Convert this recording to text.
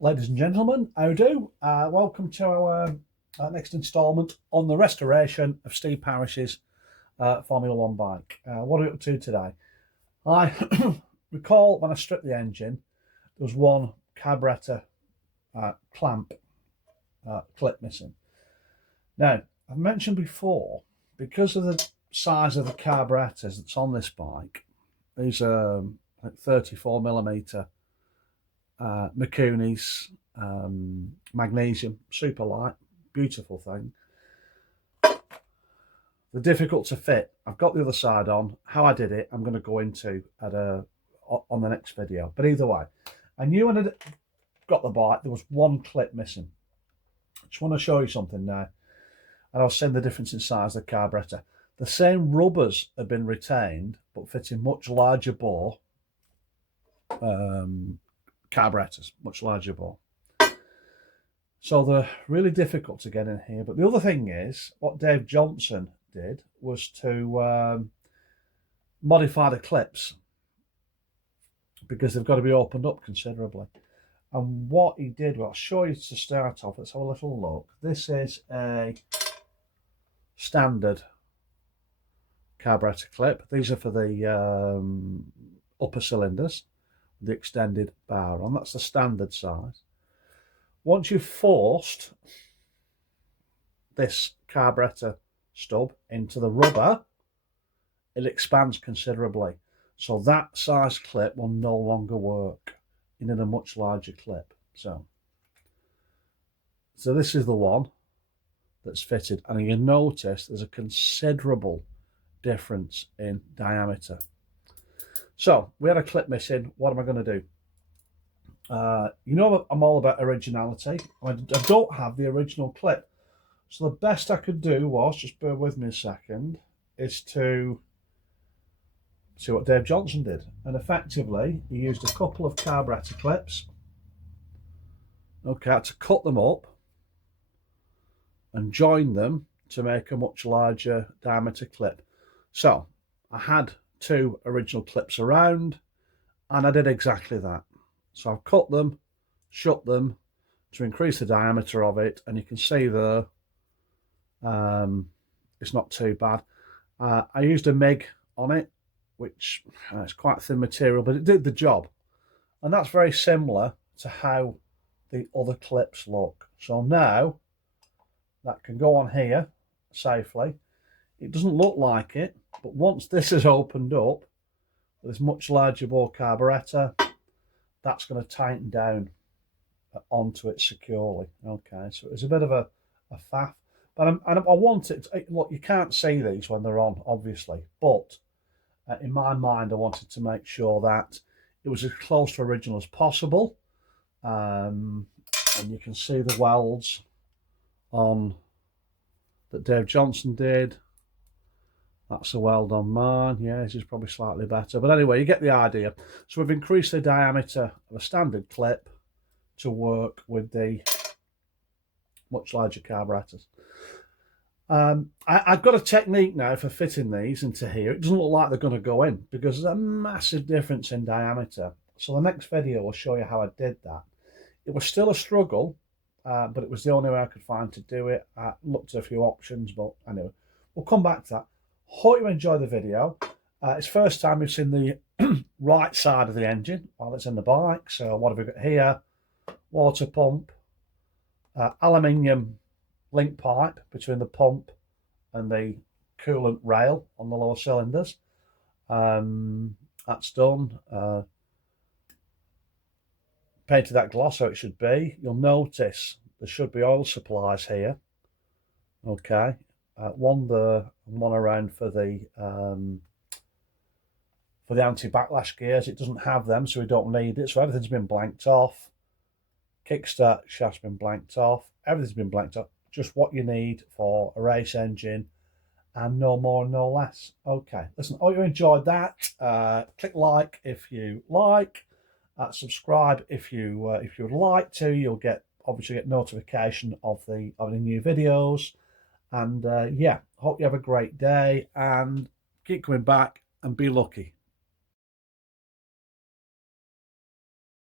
Ladies and gentlemen, how do? Welcome to our next instalment on the restoration of Steve Parrish's Formula One bike. What are we up to today? I recall when I stripped the engine, there was one carburetor clamp clip missing. Now, I've mentioned before, because of the size of the carburetors that's on this bike, these are like 34mm Macouni's magnesium, super light, beautiful thing. They're difficult to fit. I've got the other side on. How I did it, I'm going to go into on the next video. But either way, I knew when I got the bike, there was one clip missing. I just want to show you something now. And I'll send the difference in size of the carburetor. The same rubbers have been retained, but fitting much larger bore carburetors, much larger bore. So they're really difficult to get in here. But the other thing is, what Dave Johnson did was to modify the clips, because they've got to be opened up considerably. And what he did, well, I'll show you to start off. Let's have a little look. This is a standard carburetor clip. These are for the upper cylinders, the extended bar on. That's the standard size. Once you've forced this carburetor stub into the rubber, it expands considerably. So that size clip will no longer work. You need a much larger clip. So this is the one that's fitted, and you notice there's a considerable difference in diameter. So we had a clip missing. What am I going to do? You know, I'm all about originality. I don't have the original clip. So the best I could do was, just bear with me a second, is to see what Dave Johnson did. And effectively, he used a couple of carburetor clips. Okay, to cut them up and join them to make a much larger diameter clip. So I had two original clips around, and I did exactly that. So I've cut them, shut them to increase the diameter of it, and you can see there it's not too bad. I used a MIG on it, which it's quite thin material, but it did the job. And that's very similar to how the other clips look. So now that can go on here safely. It doesn't look like it, but once this is opened up with this much larger bore carburetor, that's going to tighten down onto it securely. Okay, so it's a bit of a faff, but I want it to, look, you can't see these when they're on, obviously, but in my mind I wanted to make sure that it was as close to original as possible. And you can see the welds on that Dave Johnson did. That's a weld on mine. Yeah, this is probably slightly better. But anyway, you get the idea. So we've increased the diameter of a standard clip to work with the much larger carburetors. I've got a technique now for fitting these into here. It doesn't look like they're going to go in because there's a massive difference in diameter. So the next video will show you how I did that. It was still a struggle, but it was the only way I could find to do it. I looked at a few options, but anyway, we'll come back to that. Hope you enjoy the video. It's first time we've seen the right side of the engine while it's in the bike. So what have we got here? Water pump, aluminium link pipe between the pump and the coolant rail on the lower cylinders. That's done. Painted that gloss how it should be. You'll notice there should be oil supplies here. Okay. One there and one around for the anti-backlash gears. It doesn't have them, so we don't need it. So everything's been blanked off. Kickstart shaft's been blanked off. Everything's been blanked off. Just what you need for a race engine, and no more, no less. Okay, listen. Hope you enjoyed that. Click like if you like. Subscribe if you would like to. You'll obviously get notification of the new videos. And yeah, hope you have a great day and keep coming back and be lucky.